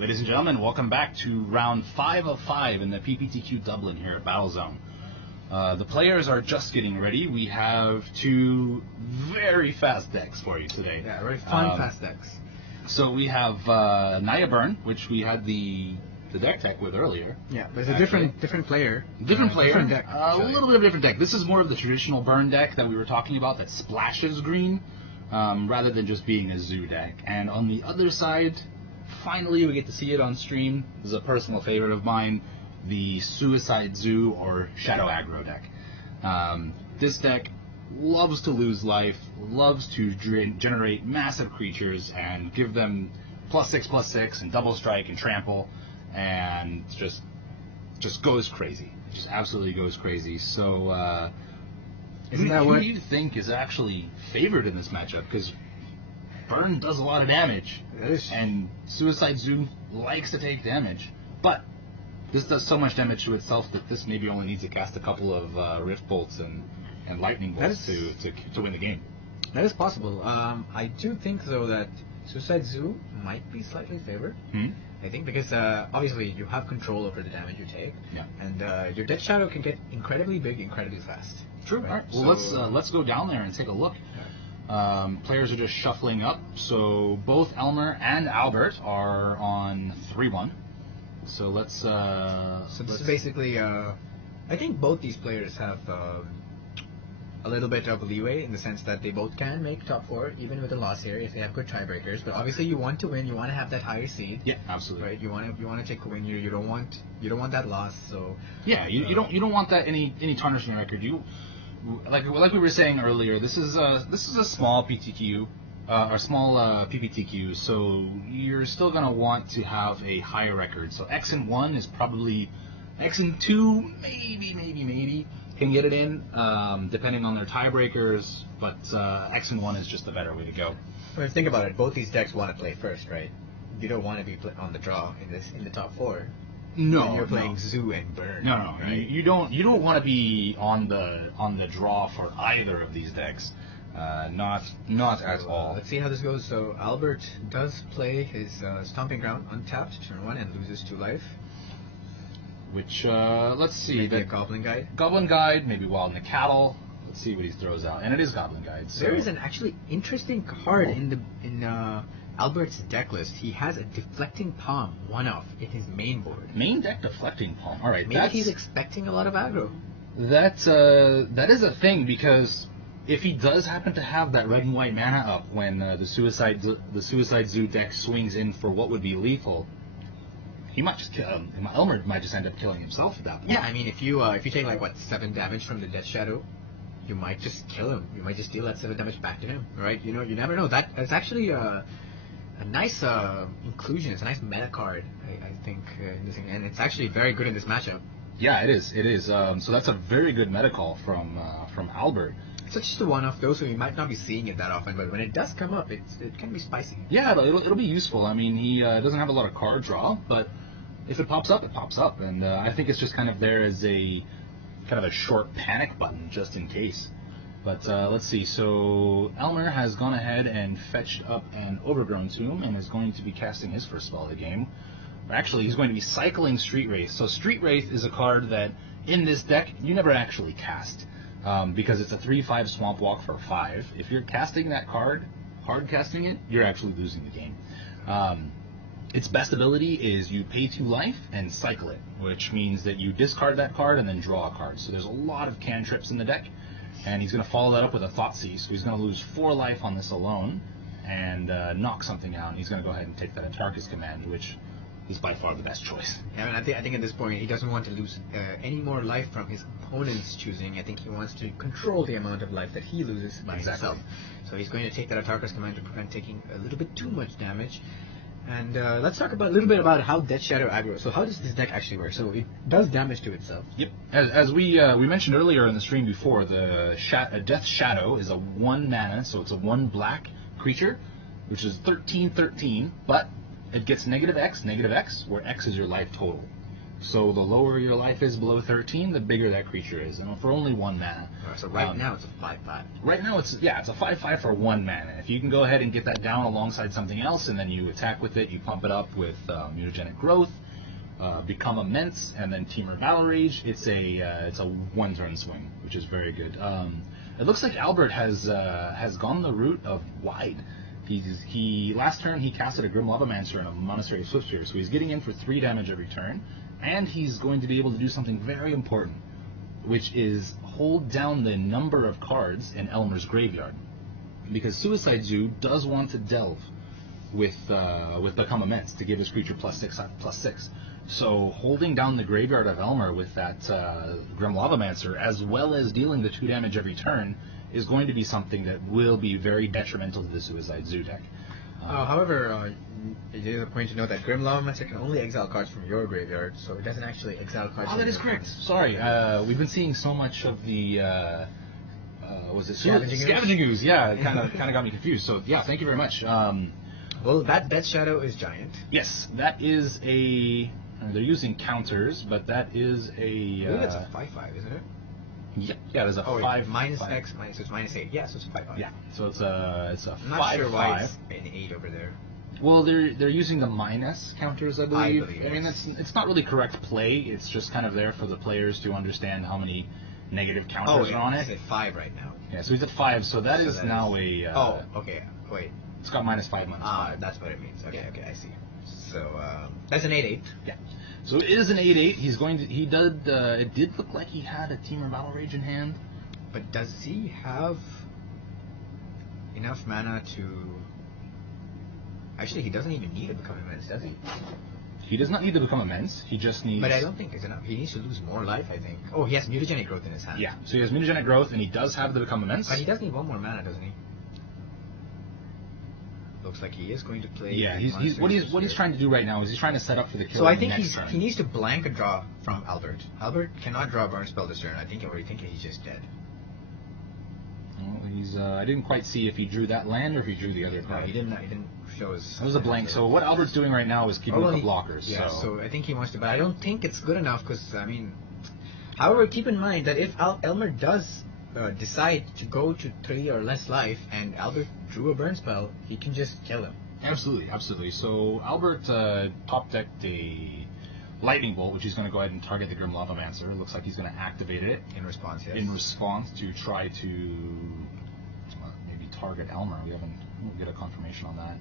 Ladies and gentlemen, welcome back to round 5 of 5 in the PPTQ Dublin here at Battlezone. The players are just getting ready. We have two very fast decks for you today. Yeah, very fun fast decks. So we have Naya Burn, which we had the deck with earlier. Yeah, but it's a different player. Different player. Different deck. A little bit of a different deck. This is more of the traditional Burn deck that we were talking about that splashes green, rather than just being a Zoo deck. And on the other side, finally we get to see it on stream. This is a personal favorite of mine, the Suicide Zoo or Shadow Aggro deck. This deck loves to lose life, loves to generate massive creatures and give them +6/+6 and double strike and trample, and just goes crazy. Just absolutely goes crazy. So who do you think is actually favored in this matchup? Because Burn does a lot of damage, and Suicide Zoo likes to take damage, but this does so much damage to itself that this maybe only needs to cast a couple of Rift Bolts and Lightning Bolts to win the game. That is possible. I do think, though, that Suicide Zoo might be slightly favored. I think because obviously you have control over the damage you take, and your Death Shadow can get incredibly big, incredibly fast. True. Right? Well, so let's go down there and take a look. Players are just shuffling up. So both Elmer and Albert are on 3-1. So let's. This is basically. I think both these players have a little bit of leeway in the sense that they both can make top 4 even with a loss here if they have good tiebreakers. But obviously you want to win. You want to have that higher seed. Yeah, absolutely. Right. You want to take a win here. You don't want that loss. So. Yeah, you don't want that any tarnishing record. Like we were saying earlier, this is a small PTQ. Or small PPTQ, so you're still going to want to have a higher record. So X and 1 is probably, X and 2 maybe can get it in, depending on their tiebreakers, but X and 1 is just the better way to go. Well, think about it, both these decks want to play first, right? You don't want to be on the draw in the top 4. No, when you're playing Zoo and Burn. No, right? You don't want to be on the draw for either of these decks. Not at all. Let's see how this goes. So Albert does play his Stomping Ground untapped turn 1 and loses 2 life. Which let's see. Maybe a Goblin Guide. Goblin Guide, maybe Wild in the Cattle. Let's see what he throws out, and it is Goblin Guide. So. There is an actually interesting card in Albert's deck list. He has a Deflecting Palm 1-off in his main board. Main deck Deflecting Palm. All right. Maybe he's expecting a lot of aggro. That is a thing, because if he does happen to have that red and white mana up when the Suicide Zoo deck swings in for what would be lethal, he might just kill him. Elmer might just end up killing himself at that point. Yeah, I mean, if you take like 7 damage from the Death Shadow, you might just kill him. You might just deal that 7 damage back to him, right? You never know. That's actually a nice inclusion. It's a nice meta card, I think, in this thing, and it's actually very good in this matchup. Yeah, it is. It is. So that's a very good meta call from Albert. It's just a one-off, though, so you might not be seeing it that often, but when it does come up, it can be spicy. Yeah, it'll be useful. I mean, he doesn't have a lot of card draw, but if it pops up, it pops up, and I think it's just kind of there as a kind of a short panic button, just in case. But let's see. So Elmer has gone ahead and fetched up an Overgrown Tomb and is going to be casting his first spell of the game. Actually, he's going to be cycling Street Wraith. So Street Wraith is a card that, in this deck, you never actually cast. Because it's a 3/5 Swamp Walk for 5. If you're casting that card, hard casting it, you're actually losing the game. Its best ability is you pay 2 life and cycle it, which means that you discard that card and then draw a card. So there's a lot of cantrips in the deck, and he's going to follow that up with a Thoughtseize. So he's going to lose 4 life on this alone and knock something out. And he's going to go ahead and take that Atarka's Command, which is by far the best choice. Yeah, I mean, I think at this point he doesn't want to lose any more life from his opponent's choosing. I think he wants to control the amount of life that he loses by himself. So he's going to take that Atarka's Command to prevent taking a little bit too much damage. And let's talk a little bit about how Death Shadow aggro. So how does this deck actually work? So it does damage to itself. Yep. As we mentioned earlier in the stream before, the Death Shadow is a 1 mana, so it's a 1 black creature, which is 13/13, but it gets -X, where X is your life total. So the lower your life is below 13, the bigger that creature is, and for only 1 mana. So right now it's a 5/5. Right now it's a 5/5 for 1 mana. If you can go ahead and get that down alongside something else, and then you attack with it, you pump it up with Mutagenic Growth, Become Immense, and then Temur Battle Rage. It's a 1-turn swing, which is very good. It looks like Albert has gone the route of wide. Last turn he casted a Grim Lavamancer and a Monastery of Swiftspear, so he's getting in for 3 damage every turn, and he's going to be able to do something very important, which is hold down the number of cards in Elmer's graveyard, because Suicide Zoo does want to delve with Become Immense to give his creature +6/+6. So holding down the graveyard of Elmer with that Grim Lavamancer, as well as dealing the 2 damage every turn, is going to be something that will be very detrimental to the Suicide Zoo deck. However, it is a point to note that Grim Lavamancer can only exile cards from your graveyard, so it doesn't actually exile cards. Oh, that is correct. Sorry, we've been seeing so much of the Scavenging Ooze. Yeah, it kind of got me confused. So yeah, thank you very much. Well, that Death Shadow is giant. Yes, that is a. They're using counters, but that is a. I believe it's a 5/5, isn't it? Yeah, there's a 5 minus X minus, so it's -8. Yeah, so it's a 5/5. Yeah, so it's a I'm not sure why it's an 8 over there. Well, they're using the minus counters, I believe. I mean, yes. it's not really correct play. It's just kind of there for the players to understand how many negative counters are on it. It's at 5 right now. Yeah, so he's at 5. So that is now a. Okay. Wait. It's got -5, -5. That's what it means. Okay, I see. So that's an 8/8. Yeah. So it is an 8/8. He's going to. He did. It did look like he had a Temur Battle Rage in hand. But does he have enough mana to? Actually, he doesn't even need to become immense, does he? He does not need to become immense. He just needs. But I don't think it's enough. He needs to lose more life, I think. Oh, he has Mutagenic Growth in his hand. Yeah. So he has Mutagenic Growth, and he does have the Become Immense. But he does need 1 more mana, doesn't he? Looks like he is going to play. Yeah, what he's trying to do right now is he's trying to set up for the kill. So I think he needs to blank a draw from Albert. Albert cannot draw a burn spell this turn. I think he's just dead. Well, I didn't quite see if he drew that land or if he drew the other card. No, he didn't show his. It was a blank. So what Albert's doing right now is keeping with the blockers. Yeah. So I think he wants to, but I don't think it's good enough because however, keep in mind that if Elmer does decide to go to 3 or less life, and Albert drew a burn spell, he can just kill him. Absolutely. So Albert top decked a Lightning Bolt, which he's going to go ahead and target the Grim Lavamancer. It looks like he's going to activate it in response. Yes. In response to try to maybe target Elmer. We'll get a confirmation on that.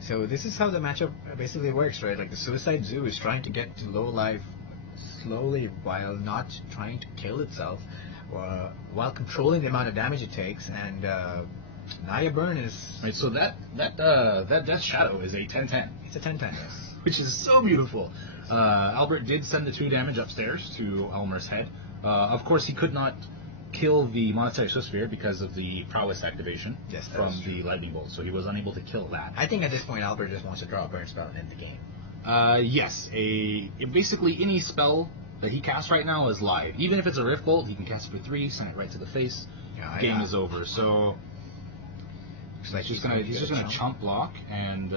So this is how the matchup basically works, right? Like the Suicide Zoo is trying to get to low life slowly while not trying to kill itself, while controlling the amount of damage it takes, and Naya Burn is... Right, so that Death Shadow is a 10/10. It's a 10/10, yes. Which is so beautiful. Albert did send the 2 damage upstairs to Elmer's head. Of course, he could not kill the Monastery Swiftspear because of the prowess activation from the Lightning Bolt, so he was unable to kill that. I think at this point Albert just wants to draw a burn spell and end the game. Yes, basically any spell that he casts right now is live. Even if it's a Rift Bolt, he can cast it for 3, send it right to the face. Game is over. So he's just gonna chump block and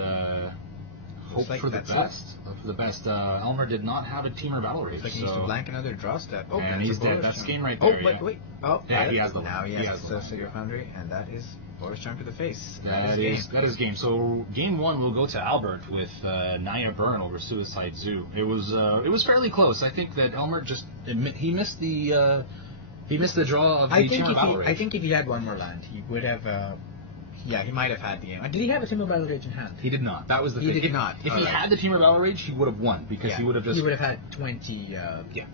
hope for the best. Elmer did not have a Temur Battle Rage. He needs to blank another draw step. Oh, and he's dead. That's game right there. Oh, wait. Oh, yeah, he has the now he has the Sacred Foundry, and that is Boris Charm to the face. That is game. So game 1 will go to Albert with Naya Burn over Suicide Zoo. It was fairly close. I think that Elmer he missed the draw of the Temur Battle Rage. I think if he had 1 more land, he would have. He might have had the game. Did he have a Temur Battle Rage in hand? He did not. That was the thing. He did not. If he had the Temur Battle Rage, he would have won because he would have had 20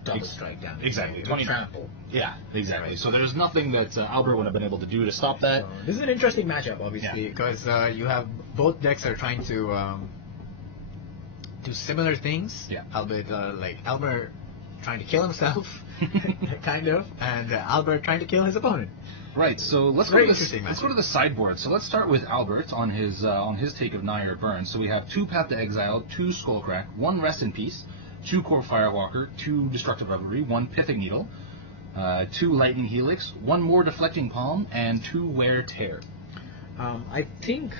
double strike down. Exactly. 20 trample. Yeah, exactly. So there's nothing that Albert would have been able to do to stop that. So this is an interesting matchup, obviously, because you have both decks are trying to do similar things. Yeah. Albeit like Elmer trying to kill himself, kind of, and Albert trying to kill his opponent. Right, so let's go to the sideboard. So let's start with Albert on his take of Naya Burn. So we have 2 Path to Exile, 2 Skullcrack, 1 Rest in Peace, 2 Core Firewalker, 2 Destructive Revelry, 1 Pithing Needle, 2 Lightning Helix, 1 more Deflecting Palm, and 2 Wear Tear. I think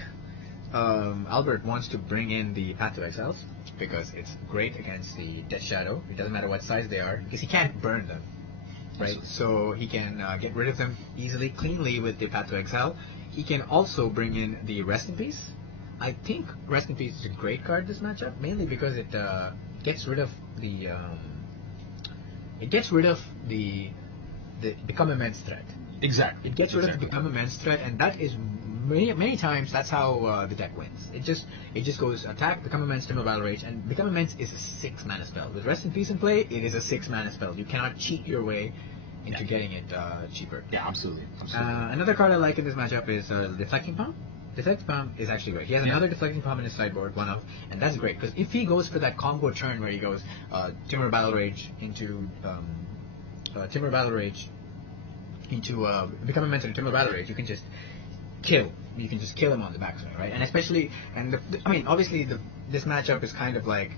Albert wants to bring in the Path to Exiles because it's great against the Death Shadow. It doesn't matter what size they are because he can't burn them, right? So he can get rid of them easily, cleanly with the Path to Exile. He can also bring in the Rest in Peace. I think Rest in Peace is a great card this matchup, mainly because it gets rid of the Become Immense threat. Exactly. It gets rid of the Become Immense threat, and that is many times that's how the deck wins. It just goes attack, Become Immense, Timber Battle Rage, and Become Immense is a 6 mana spell. With Rest in Peace in play, it is a 6 mana spell. You cannot cheat your way into getting it cheaper. Yeah, absolutely. Another card I like in this matchup is Deflecting Palm. Deflecting Palm is actually great. He has another Deflecting Palm in his sideboard, one of, and that's great because if he goes for that combo turn where he goes Timber Battle Rage into Become Immense and Timber Battle Rage, you can just kill. You can just kill him on the backside, right? And especially, obviously this matchup is kind of like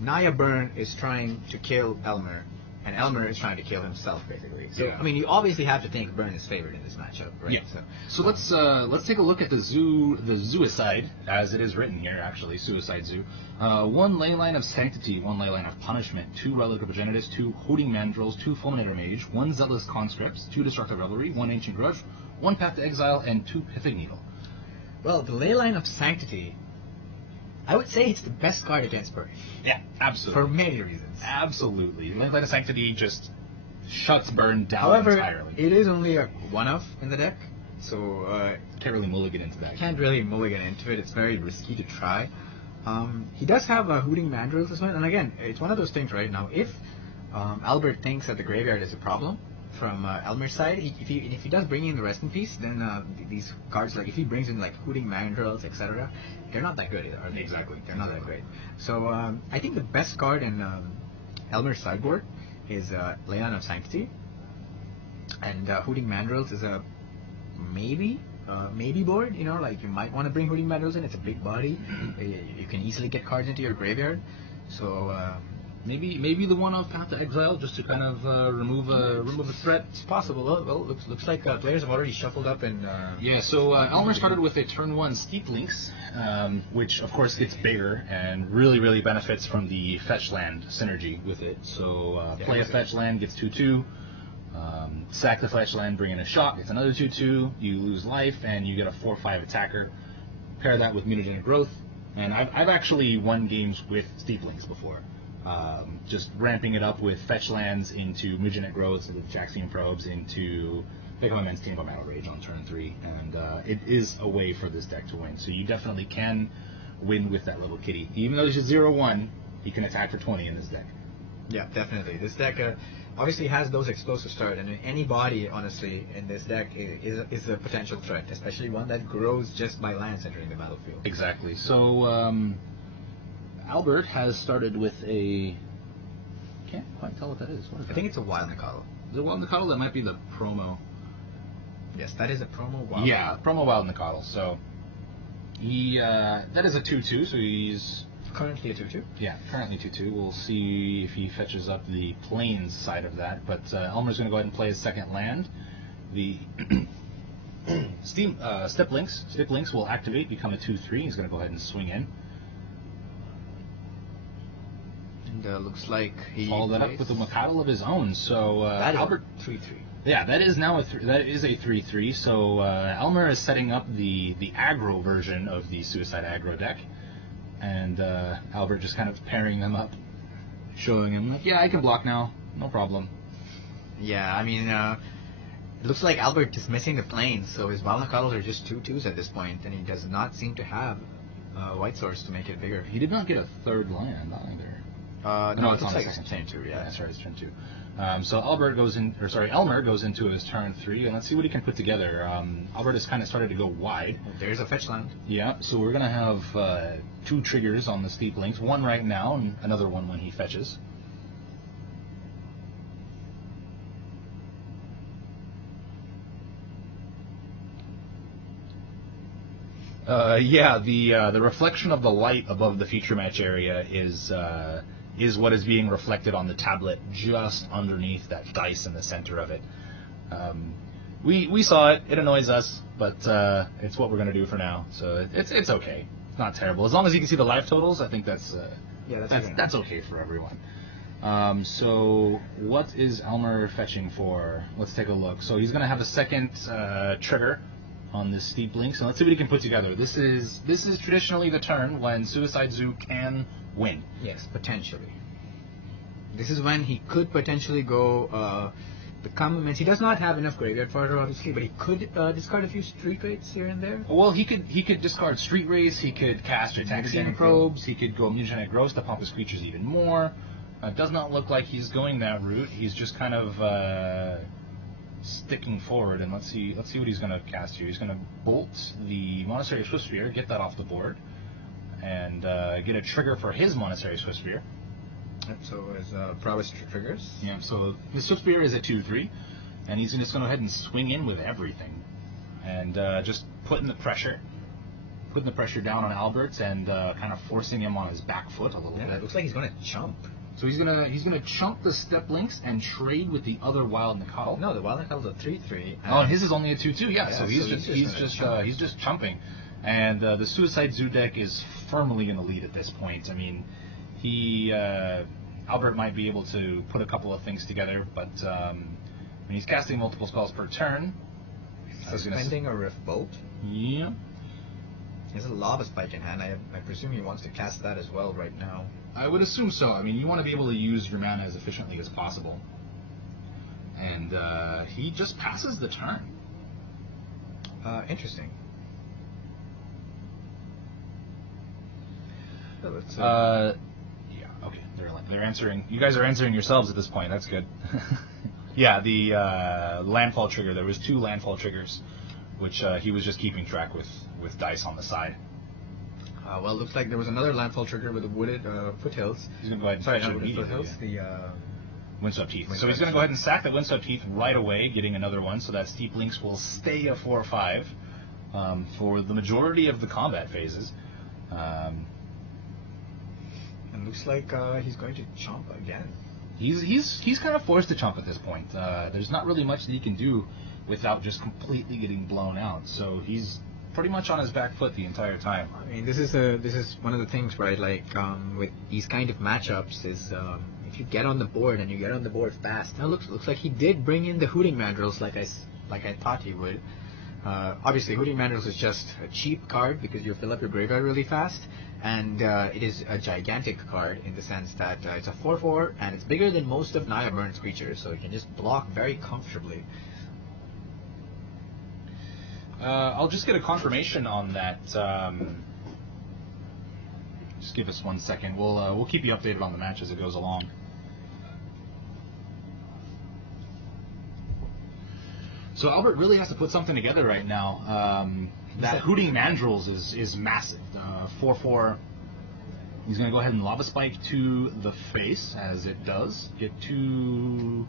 Naya Burn is trying to kill Elmer, and Elmer is trying to kill himself, basically. So you obviously have to think Burn is favored in this matchup, right? Yeah. So let's take a look at the Zoocide as it is written here. Actually, Suicide Zoo. 1 Leyline of Sanctity, 1 Leyline of Punishment, 2 Relic of Progenitus, 2 Hooting Mandrills, 2 Fulminator Mage, 1 Zealous Conscripts, 2 Destructive Revelry, 1 Ancient Grudge, 1 Path to Exile, and 2 Pithing Needle. Well, the Leyline of Sanctity, I would say it's the best card against Burn. Yeah, absolutely. For many reasons. Absolutely. Leyline of Sanctity just shuts Burn down entirely. However, it is only a one-off in the deck, so can't really mulligan into that. Can't really mulligan into it. It's very risky to try. He does have a Hooting Mandrills as well, and again, it's one of those things right now. If Albert thinks that the graveyard is a problem from Elmer's side, if he does bring in the Rest in Peace, then these cards, like if he brings in like Hooting Mandrills, etc., they're not that good either, are they? Exactly. They're not that great. So I think the best card in Elmer's sideboard is Leyline of Sanctity, and Hooting Mandrills is a maybe board. Like you might want to bring Hooting Mandrills in. It's a big body. You can easily get cards into your graveyard. So maybe the one off Path to Exile just to kind of remove a threat. It's possible. Well, looks like players have already shuffled up and. So Elmer started with a turn 1 Steep Links, which of course gets bigger and really benefits from the fetch land synergy with it. So play a fetch land, gets 2/2. Sack the fetch land, bring in a shock, it's another 2/2. You lose life and you get a 4/5 attacker. Pair that with Mutagenic Growth, and I've actually won games with Steep Links before. Just ramping it up with fetch lands into Mutagenic Growth, so the Jaxian Probes into Become Immense Timber Battle Rage on turn 3, and it is a way for this deck to win. So you definitely can win with that little kitty. Even though it's just 0/1, he can attack for 20 in this deck. Yeah, definitely. This deck obviously has those explosive start, and any body, honestly, in this deck is a potential threat, especially one that grows just by lands entering the battlefield. Exactly. So Albert has started with a... Can't quite tell what that is. What is that? I think it's a Wild Nikado. Is it Wild Nikado? That might be the promo. Yes, that is a promo Wild. Yeah, promo Wild Nikado. So he that is a 2/2. So he's currently a 2/2. Yeah, currently 2/2. We'll see if he fetches up the Plains side of that. But Elmer's going to go ahead and play his second land. The Step Links will activate, become a 2/3. He's going to go ahead and swing in. And looks like he followed that up with a Mikado of his own. So Albert 3/3. Yeah, that is now a 3/3. So Elmer is setting up the aggro version of the Suicide aggro deck, and Albert just kind of pairing them up, showing him like, yeah, I can block now, no problem. Yeah, I mean, it looks like Albert is missing the Plains, so his Wild Nikados are just 2/2s at this point, and he does not seem to have White Source to make it bigger. He did not get a third land either. No, it looks like it's turn 2. Yeah, that's right, it's turn 2. So Elmer goes into his turn 3, and let's see what he can put together. Albert has kind of started to go wide. There's a fetch land. Yeah, so we're going to have 2 triggers on the Steep Links, one right now and another one when he fetches. The reflection of the light above the feature match area is what is being reflected on the tablet just underneath that dice in the center of it. we saw it. It annoys us, but it's what we're gonna do for now. So it's okay. It's not terrible as long as you can see the life totals. I think that's that's okay for everyone. So what is Elmer fetching for? Let's take a look. So he's gonna have a second trigger on this steep link. So let's see what he can put together. This is traditionally the turn when Suicide Zoo can win. Yes, potentially. This is when he could potentially go the compliments. He does not have enough graveyard fodder, obviously, but he could discard a few street rates here and there. Well, he could discard street race. He could cast Taxian probes. He could go mutagenic growth to pump his creatures even more. It does not look like he's going that route. He's just kind of sticking forward, and let's see what he's going to cast here. He's going to bolt the Monastery of Swiftspear, get that off the board, and get a trigger for his Monastery of Swiftspear. So his prowess triggers. Yeah. So his Swiftspear is at 2/3, and he's just going to go ahead and swing in with everything, and just putting the pressure down on Albert, and kind of forcing him on his back foot a little bit. It looks like he's going to chump. So he's gonna chump the step links and trade with the other Wild Nacatl. No, the Wild Nacatl is a 3/3. Oh, and his is only a 2/2. Yeah, so he's just chumping, and the Suicide Zoo deck is firmly in the lead at this point. I mean, Albert might be able to put a couple of things together, but when he's casting multiple spells per turn, suspending a Rift Bolt. Yeah. He has a Lava Spike in hand. I presume he wants to cast that as well right now. I would assume so. I mean, you want to be able to use your mana as efficiently as possible. And he just passes the turn. Interesting. Yeah, okay. They're answering. You guys are answering yourselves at this point. That's good. Yeah, the landfall trigger. There was 2 landfall triggers, which he was just keeping track with dice on the side. Well, it looks like there was another landfall trigger with the wooded foothills. He's going to go ahead and Sorry, not wooded foothills. The Windswept Heath. So he's going to go ahead and sack the Windswept Heath right away, getting another one, so that Steep Links will stay a 4/5 for the majority of the combat phases. And looks like he's going to chomp again. He's kind of forced to chomp at this point. There's not really much that he can do without just completely getting blown out. So he's pretty much on his back foot the entire time. I mean, this is one of the things, right? Like with these kind of matchups, is if you get on the board and you get on the board fast. Now looks like he did bring in the Hooting Mandrills, like I thought he would. Obviously, Hooting Mandrills is just a cheap card because you fill up your graveyard really fast, and it is a gigantic card in the sense that it's a 4/4 and it's bigger than most of Naya Byrne's creatures, so you can just block very comfortably. I'll just get a confirmation on that. Just give us 1 second. We'll keep you updated on the match as it goes along. So Albert really has to put something together right now. That Hooting Mandrills is massive. 4/4. He's going to go ahead and Lava Spike to the face, as it does. Get 2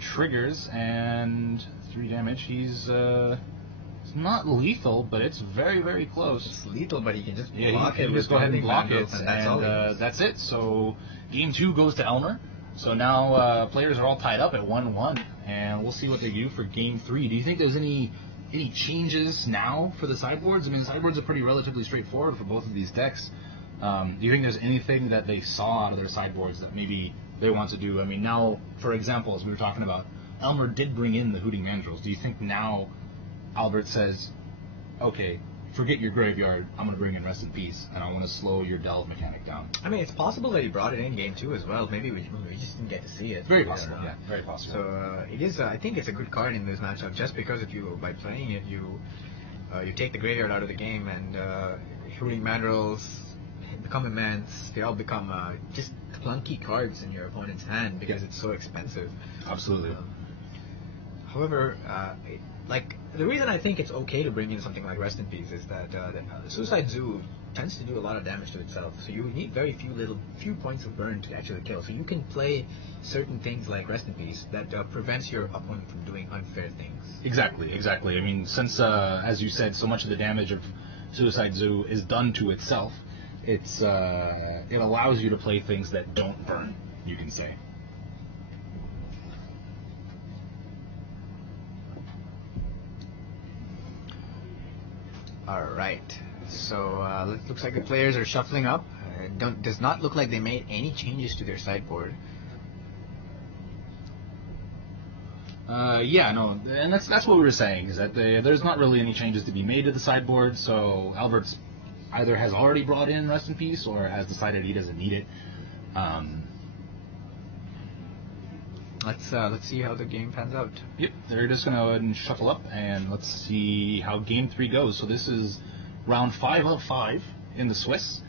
triggers and 3 damage. He's it's not lethal, but it's very, very close. It's lethal, but he can just block it. Just go ahead and block it, and that's it. So game 2 goes to Elmer. So now players are all tied up at 1-1, and we'll see what they do for game 3. Do you think there's any changes now for the sideboards? I mean, the sideboards are pretty relatively straightforward for both of these decks. Do you think there's anything that they saw out of their sideboards that maybe they want to do? I mean, now, for example, as we were talking about, Elmer did bring in the Hooting Mandrills. Do you think now Albert says, okay, forget your graveyard, I'm going to bring in Rest in Peace, and I want to slow your delve mechanic down? I mean, it's possible that he brought it in game 2 as well. Maybe we just didn't get to see it. Very possible, yeah, very possible. So it is. I think it's a good card in this matchup, just because by playing it, you take the graveyard out of the game, and Hooting Mandrills, the Common Mance, they all become just clunky cards in your opponent's hand because it's so expensive. Absolutely. However, the reason I think it's okay to bring in something like Rest in Peace is that the Suicide Zoo tends to do a lot of damage to itself. So you need very few points of burn to actually kill. So you can play certain things like Rest in Peace that prevents your opponent from doing unfair things. Exactly. I mean, since, as you said, so much of the damage of Suicide Zoo is done to itself, it allows you to play things that don't burn, you can say. All right. So it looks like the players are shuffling up. Does not look like they made any changes to their sideboard. Yeah, no, and that's what we were saying, is that there's not really any changes to be made to the sideboard, so Albert's either has already brought in Rest in Peace or has decided he doesn't need it. Let's see how the game pans out. Yep, they're just going to go ahead and shuffle up, and let's see how Game 3 goes. So this is round 5 of 5 in the Swiss.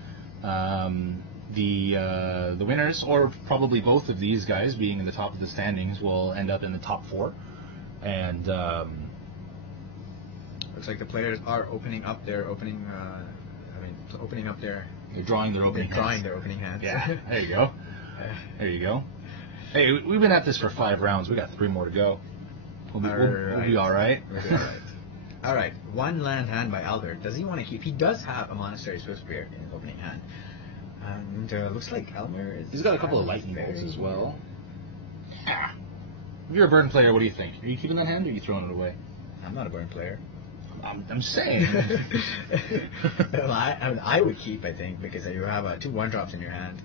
The winners, or probably both of these guys being in the top of the standings, will end up in the top 4. And looks like the players are opening up their opening. Opening up their. They're drawing their opening. They're drawing their opening hands. Yeah, there you go. There you go. Hey, we've been at this for 5 rounds. We got 3 more to go. We'll be all right. We'll be all right. All right. 1 land hand by Albert. Does he want to keep? He does have a Monastery Swiftspear in his opening hand. And looks like Elmer is... He's got a couple of lightning bolts as well. Yeah. If you're a burn player, what do you think? Are you keeping that hand, or are you throwing it away? I'm not a burn player. I'm saying. Well, I would keep, I think, because you have 2 1-drops in your hand.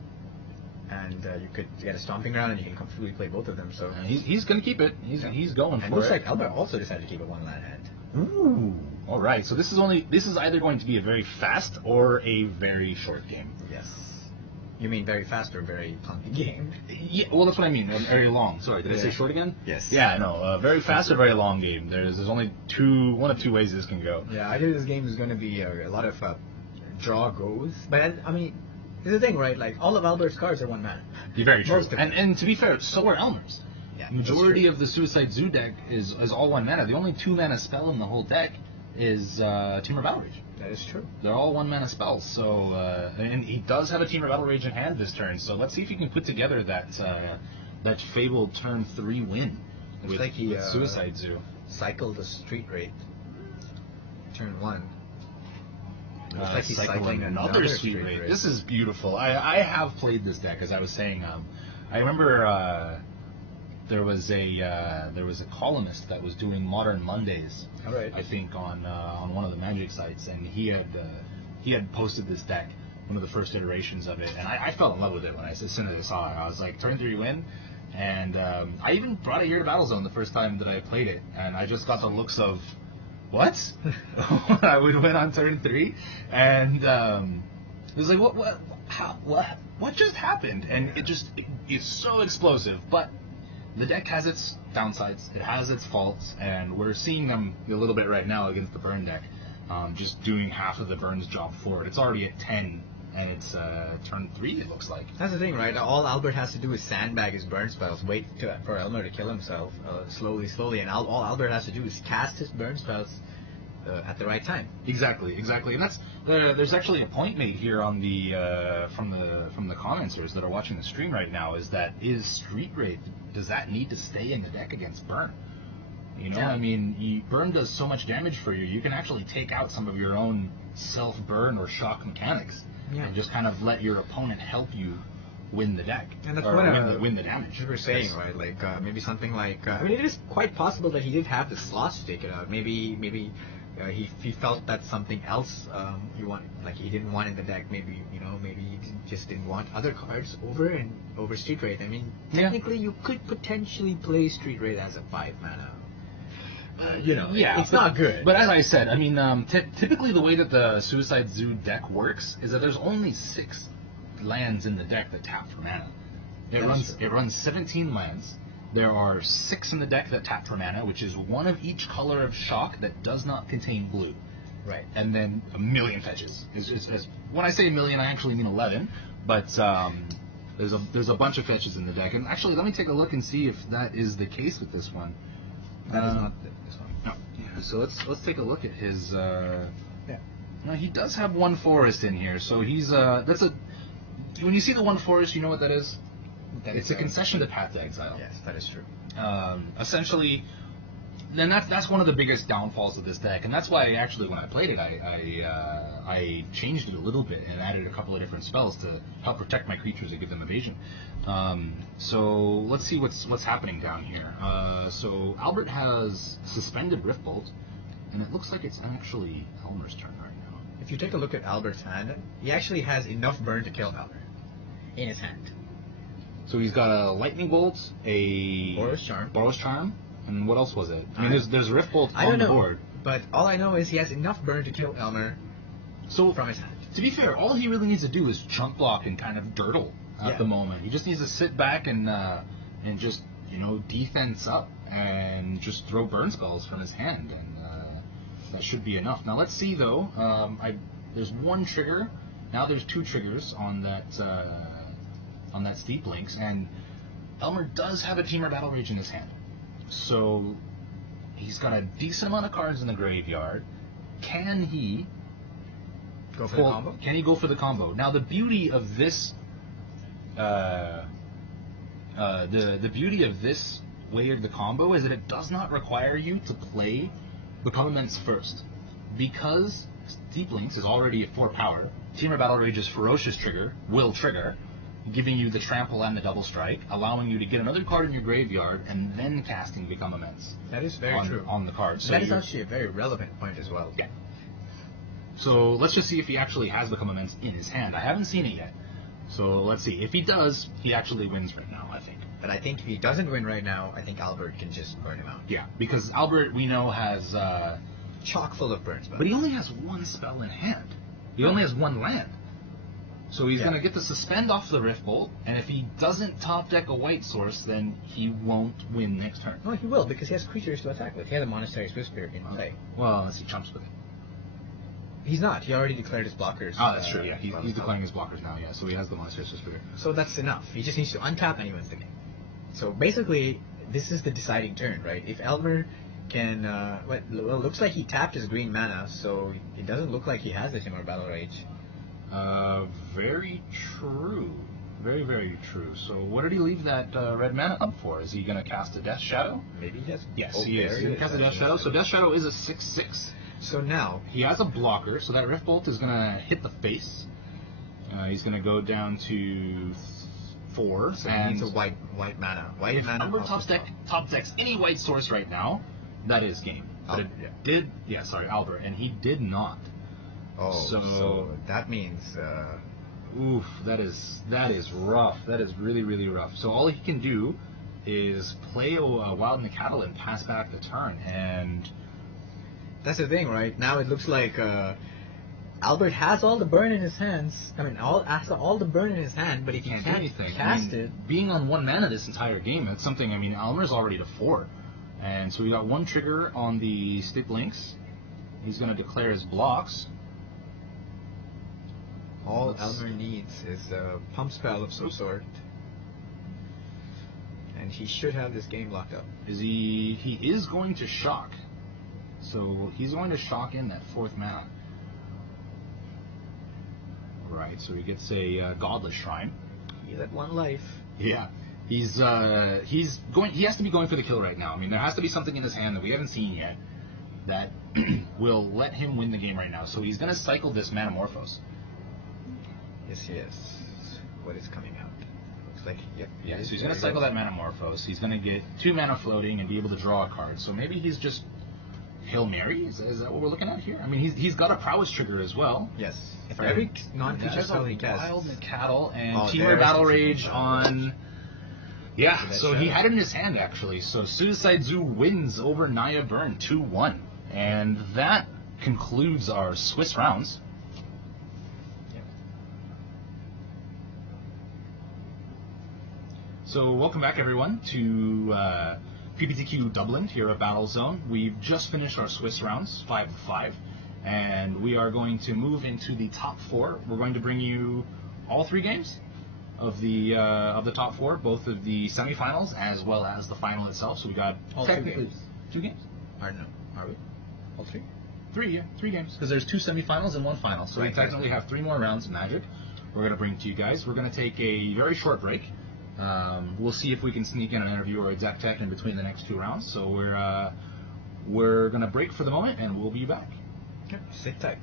And you could get a Stomping Ground, and you can completely play both of them. So he's going to keep it. He's going for it. And looks like Albert also decided to keep a 1-land hand. Ooh. All right. So this is either going to be a very fast or a very short game. Yes. You mean very fast or very clunky game? Yeah. Well, that's what I mean. Very long. Sorry. Did I say short again? Yes. Yeah. No. Very fast or very long game. There's only one of 2 ways this can go. Yeah. I think this game is going to be a lot of draw goes. But I mean. Here's the thing, right? Like, all of Albert's cards are 1 mana. You're very true. And to be fair, so are Elmer's. Yeah, majority of the Suicide Zoo deck is all 1 mana. The only 2 mana spell in the whole deck is Temur Battle Rage. That is true. They're all 1 mana spells. So and he does have a Temur Battle Rage in hand this turn. So let's see if he can put together that fabled turn 3 win with Suicide Zoo. Cycled the Street Wraith. Turn 1. Looks like he's cycling another Street Wraith. This is beautiful. I have played this deck, as I was saying. I remember there was a columnist that was doing Modern Mondays. All right. I think on one of the Magic sites, and he had posted this deck, one of the first iterations of it, and I fell in love with it as soon as I saw it. I was like, turn 3 win. And I even brought it here to Battlezone the first time that I played it, and I just got the looks of, what? I would win on turn 3, and it was like, what just happened? And it's so explosive, but the deck has its downsides, it has its faults, and we're seeing them a little bit right now against the burn deck, just doing half of the burn's job forward. It's already at 10, and it's turn 3, it looks like. That's the thing, right? All Albert has to do is sandbag his burn spells, wait for Elmer to kill himself slowly, and all Albert has to do is cast his burn spells at the right time. Exactly, and that's there's actually a point made here on the from the commenters that are watching the stream right now, is Street Wraith, does that need to stay in the deck against burn? You know, I mean, burn does so much damage for you. You can actually take out some of your own self-burn or shock mechanics, and just kind of let your opponent help you win the deck, and that's win the damage. You were saying, right? Like maybe something like I mean, it is quite possible that he did have the slots to take it out. Maybe he felt that something else he didn't want in the deck. Maybe he just didn't want other cards over Street Wraith. I mean, technically you could potentially play Street Wraith as a 5 mana. It's not good. But as I said, I mean, typically the way that the Suicide Zoo deck works is that there's only 6 lands in the deck that tap for mana. It runs 17 lands. There are 6 in the deck that tap for mana, which is 1 of each color of shock that does not contain blue. Right. And then a million fetches. When I say a million, I actually mean 11. But there's a bunch of fetches in the deck. And actually, let me take a look and see if that is the case with this one. That is not this one. No. Yeah, so let's take a look at his. No, he does have 1 forest in here. So he's when you see the 1 forest, you know what that is? It's a concession to Path to Exile. Yes, that is true. Essentially, then that's one of the biggest downfalls of this deck, and that's why when I played it, I changed it a little bit and added a couple of different spells to help protect my creatures and give them evasion. So let's see what's happening down here. So Albert has suspended Riftbolt, and it looks like it's actually Elmer's turn right If you take a look at Albert's hand, he actually has enough burn to kill Albert in his hand. So he's got a Lightning Bolt, a Boros Charm, and what else was it? I mean, there's Rift Bolt on the board. But all I know is he has enough burn to kill Elmer from his hand. To be fair, all he really needs to do is chunk block and kind of dirtle at the moment. He just needs to sit back and just, defense up and just throw burn spells from his hand, and that should be enough. Now let's see though. There's one trigger. Now there's two triggers on that Steep Links, and Elmer does have a Teamer Battle Rage in his hand, so he's got a decent amount of cards in the graveyard. Can he go for the combo? Can he go for the combo? Now the beauty of this, the beauty of this way of the combo is that it does not require you to play Become Immense first, because Steep Links is already at 4 power. Teamer Battle Rage's Ferocious trigger will trigger, giving you the trample and the double strike, allowing you to get another card in your graveyard and then casting Become Immense. That is very true on the card. So that is actually a very relevant point as well. Yeah. So let's just see if he actually has Become Immense in his hand. I haven't seen it yet. So let's see. If he does, he actually wins right now, I think. But I think if he doesn't win right now, I think Albert can just burn him out. Yeah, because Albert, we know, has chock full of burn spells. But he only has one spell in hand. He only has one land. So he's going to get to suspend off the Rift Bolt, and if he doesn't top deck a white source, then he won't win next turn. No, he will, because he has creatures to attack with. He has a Monastery Swift Spirit in play. Well, unless he chumps with it. He's not. He already declared his blockers. Oh, that's true, yeah. He's declaring his blockers now, yeah. So he has the Monastery Swift Spirit. So that's enough. He just needs to untap and he wins the game. So basically, this is the deciding turn, right? If Elmer can... well, looks like he tapped his green mana, so it doesn't look like he has the Teamer Battle Rage. Very true. Very, very true. So what did he leave that red mana up for? Is he going to cast a Death Shadow? Maybe he has. Yes, he is. He's going to cast a Death Shadow. So Death Shadow is a 6/6. So now... He has a blocker, so that Rift Bolt is going to hit the face. He's going to go down to 4. So he needs a white mana. White mana. If Albert top decks any white source right now, that is game. But Albert, and he did not. Oh, so that means... oof, that is rough. That is really, really rough. So all he can do is play a Wild Nacatl and pass back the turn, and... That's the thing, right? Now it looks like Albert has all the burn in his hands. I mean, has all the burn in his hand, but he can't cast it. Being on 1 mana this entire game, that's something, Elmer's already to 4. And so we got 1 trigger on the Steep Links. He's going to declare his blocks. All Elmer needs is a pump spell of some sort. And he should have this game locked up. He is going to shock. So he's going to shock in that 4th mana. Right, so he gets a Godless Shrine. He's at 1 life. Yeah. He has to be going for the kill right now. There has to be something in his hand that we haven't seen yet that will let him win the game right now. So he's going to cycle this Manamorphose. Yes. What is coming out? Looks like, Yeah, so he's going to cycle that Manamorphose. He's going to get 2 mana floating and be able to draw a card. So maybe he's just Hail Mary? Is that what we're looking at here? He's got a Prowess trigger as well. Yes. For every non-creature spell he casts. Wild Nacatl and Teamer Battle Rage on... Yeah, so he had it in his hand, actually. So Suicide Zoo wins over Naya Burn 2-1. And that concludes our Swiss rounds. So welcome back, everyone, to PPTQ Dublin here at Battle Zone. We've just finished our Swiss rounds, 5 of 5, and we are going to move into the top 4. We're going to bring you all 3 games of the top 4, both of the semifinals as well as the final itself. So we got all 2 games. 2 games? Are we? All 3? 3, yeah, 3 games. Because there's 2 semifinals and 1 final. So we technically have 3 more rounds of Magic we're going to bring to you guys. We're going to take a very short break. We'll see if we can sneak in an interview or a deck tech in between the next 2 rounds. So we're going to break for the moment, and we'll be back. Okay. Sit tight.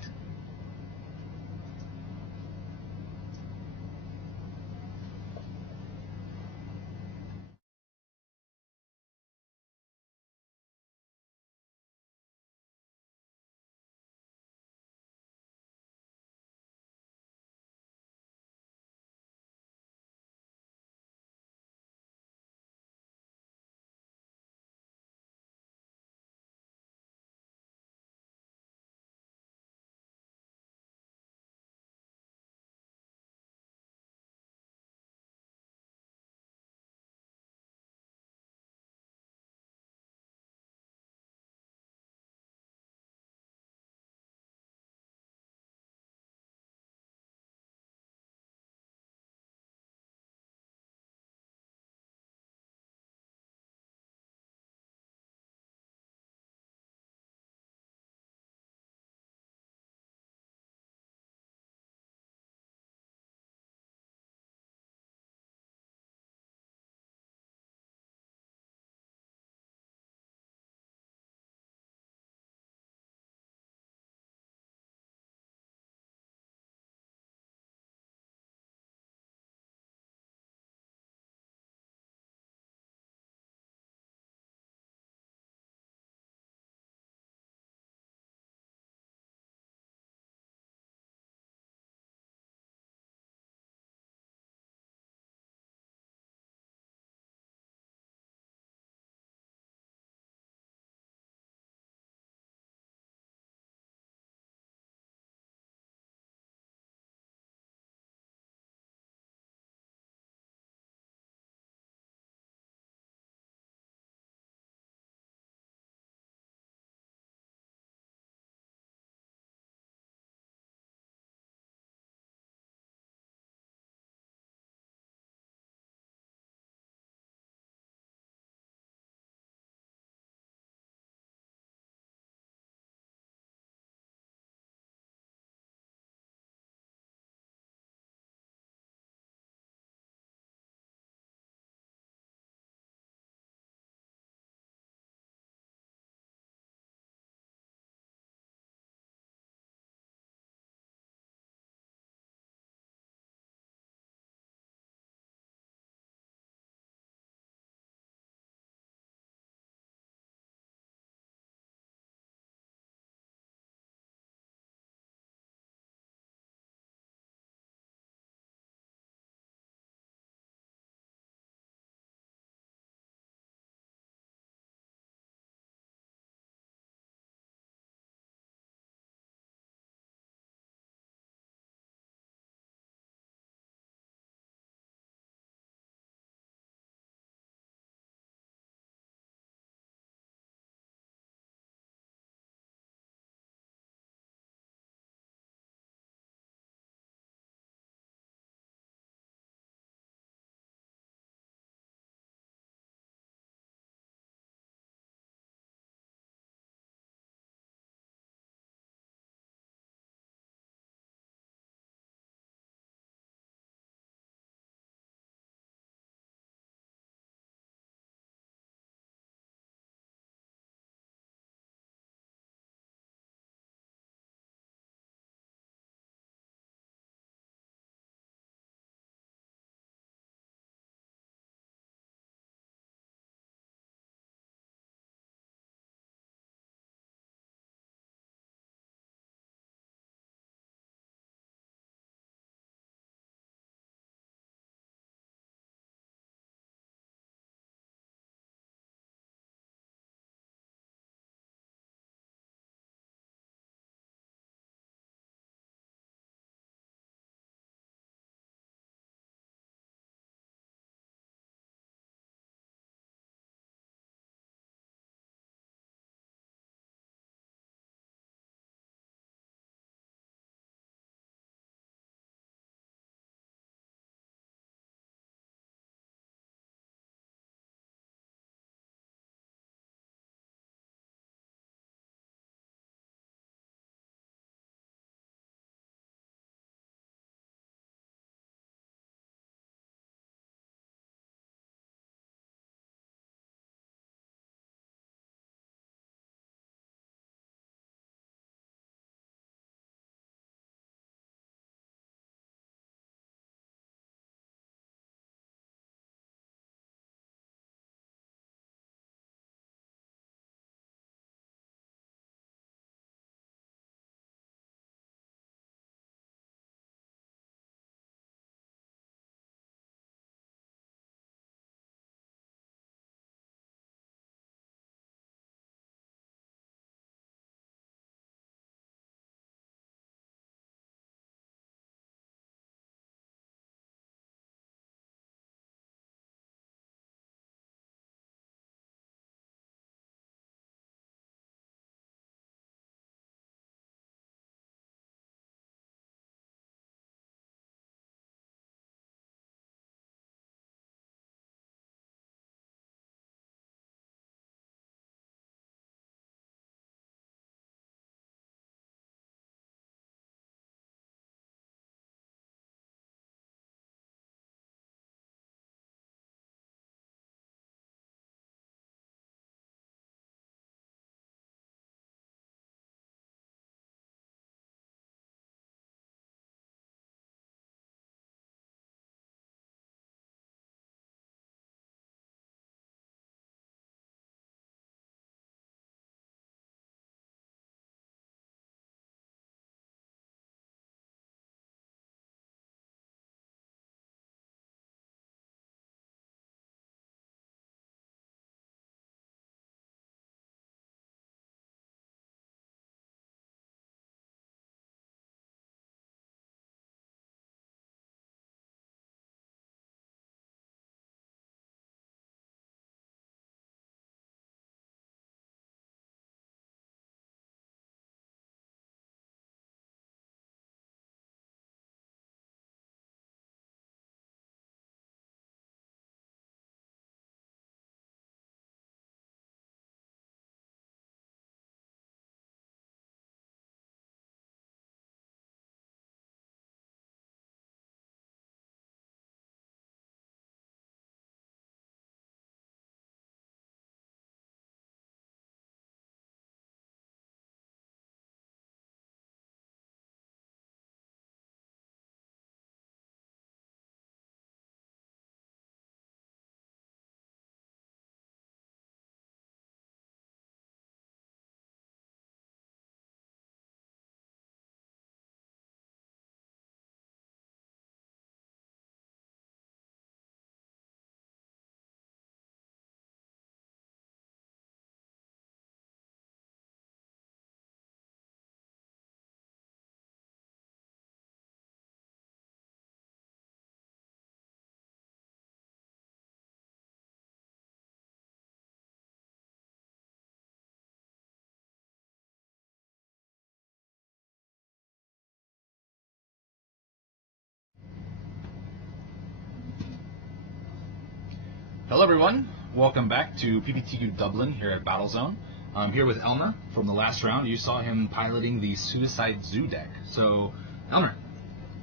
Hello everyone, welcome back to PPTQ Dublin here at Battlezone. I'm here with Elmer. From the last round, you saw him piloting the Suicide Zoo deck. So, Elmer,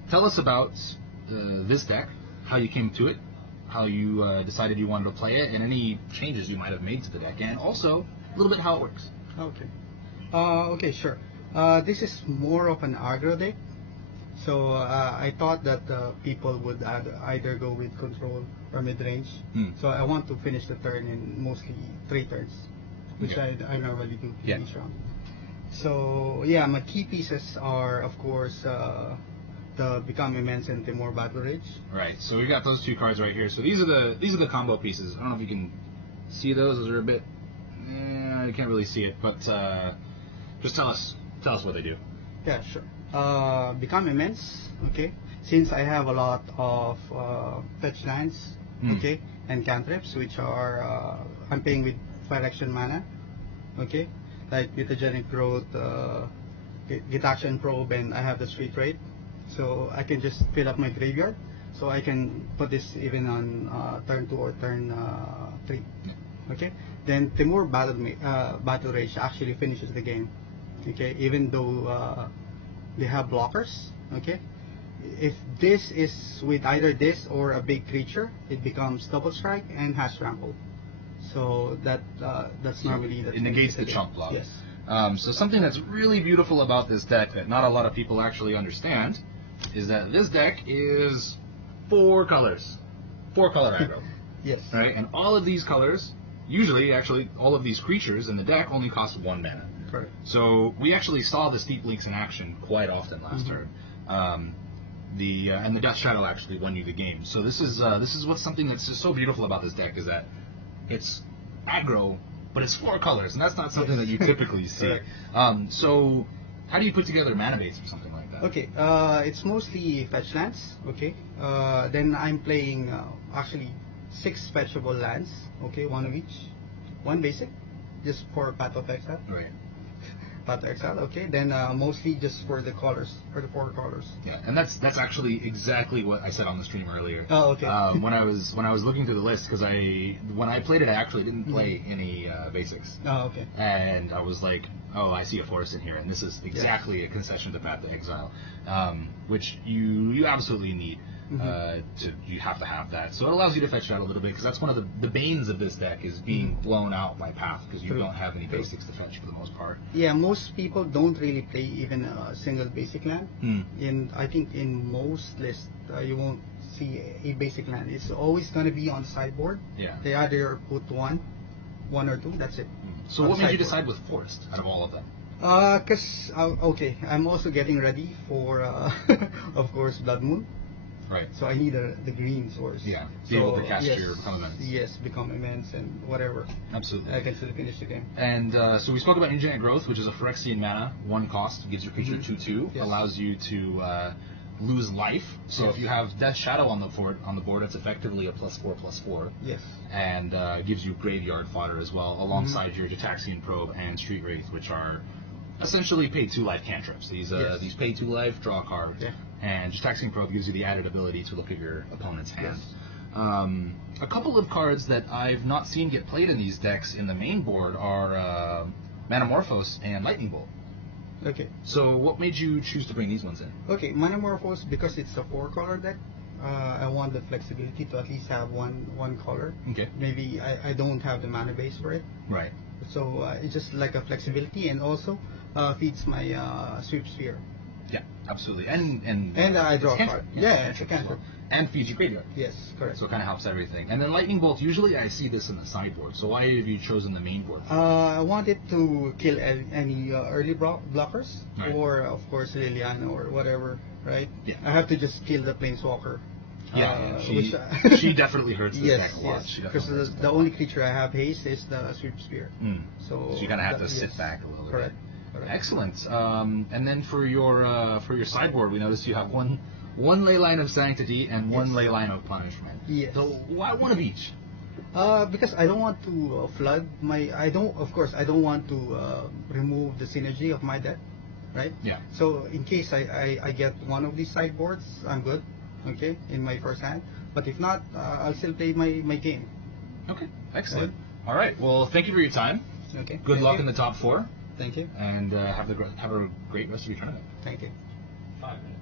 tell us about this deck, how you came to it, how you decided you wanted to play it, and any changes you might have made to the deck, and also a little bit how it works. Okay. Okay, sure. This is more of an aggro deck. So I thought that people would either go with control or mid-range. So I want to finish the turn in mostly 3 turns, which I normally do in each round. So yeah, my key pieces are, of course, the Become Immense and Timor Battle Rage. Right. So we got those 2 cards right here. So these are the combo pieces. I don't know if you can see those. Those are a bit. You can't really see it, but just tell us what they do. Yeah, sure. Become Immense, okay, since I have a lot of fetch lands, okay, and cantrips, which are I'm playing with 5 action mana, okay, like Mutagenic Growth, Get Action Probe, and I have the Street Raid, so I can just fill up my graveyard, so I can put this even on turn 2 or turn 3, okay. Then Timur Battle Rage actually finishes the game, okay, even though they have blockers, okay. If this is with either this or a big creature, it becomes double strike and has trample. So that's normally it negates the chump block. Yes. So something that's really beautiful about this deck that not a lot of people actually understand is that this deck is 4 colors, 4-color aggro. Yes. Right, and all of these colors, usually, actually, all of these creatures in the deck only cost 1 mana. Correct. So we actually saw the Steep Links in action quite often last turn. And the Death Shadow actually won you the game. So this is what's something that's just so beautiful about this deck is that it's aggro, but it's 4 colors, and that's not something that you typically see. So how do you put together mana base or something like that? Okay, it's mostly fetch lands. Okay, then I'm playing actually 6 fetchable lands. Okay, 1 of each, 1 basic, just for Path of Exile. Right. Path of Exile. Okay, then mostly just for the colors, for the 4 colors. Yeah, and that's actually exactly what I said on the stream earlier. Oh, okay. When I was looking through the list, because when I played it, I actually didn't play any basics. Oh, okay. And I was like, oh, I see a forest in here, and this is exactly a concession to Path to Exile, which you absolutely need. You have to have that, so it allows you to fetch it out a little bit, because that's one of the banes of this deck is being blown out by Path, because you don't have any basics to fetch for the most part. Yeah, most people don't really play even a single basic land. I think in most lists you won't see a basic land. It's always going to be on the sideboard. Yeah. They either put one or 2. That's it. So what made you decide with Forest out of all of them? Because okay, I'm also getting ready for of course Blood Moon. Right. So I need the green source. Yeah. Be able to cast your Become Immense. Yes, Become Immense and whatever. Absolutely. I can still finish the game. And so we spoke about Mutagenic Growth, which is a Phyrexian mana, 1 cost, gives your creature 2/2, allows you to lose life. So if you have Death Shadow on the board, it's effectively a +4/+4. Yes. And gives you graveyard fodder as well, alongside your Gitaxian Probe and Street Wraith, which are essentially pay 2 life cantrips. These pay 2 life, draw a card. Yeah. And Gitaxian Probe gives you the added ability to look at your opponent's hand. A couple of cards that I've not seen get played in these decks in the main board are Manamorphose and Lightning Bolt. Okay. So what made you choose to bring these ones in? Okay, Manamorphose, because it's a 4-color deck, I want the flexibility to at least have one color. Okay. Maybe I don't have the mana base for it. Right. So it's just like a flexibility, and also feeds my Sweep Sphere. Yeah, absolutely. And I draw a card. Yeah, it's a cantrip. And feeds you graveyard. Yes, correct. So it kind of helps everything. And then Lightning Bolt, usually I see this in the sideboard. So why have you chosen the main board? I wanted to kill any early blockers, Right. or of course Liliana or whatever, right? Yeah. I have to just kill the Planeswalker. Yeah, she definitely hurts the deck a lot. Yes, because the only creature I have haste is the Sweep Spear. So you kind of have to sit back a little bit. Correct. Excellent. And then for your sideboard, we noticed you have one Leyline of Sanctity and one Leyline of Punishment. Yes. So why one of each? Because I don't want to flood my. I don't want to remove the synergy of my deck, right? Yeah. So in case I get one of these sideboards, I'm good. Okay, in my first hand. But if not, I'll still play my game. Okay, excellent. All right, well, thank you for your time. Okay. Good Thank luck you. in the top 4, Thank you. and have a great rest of your tournament. Thank you. 5 minutes.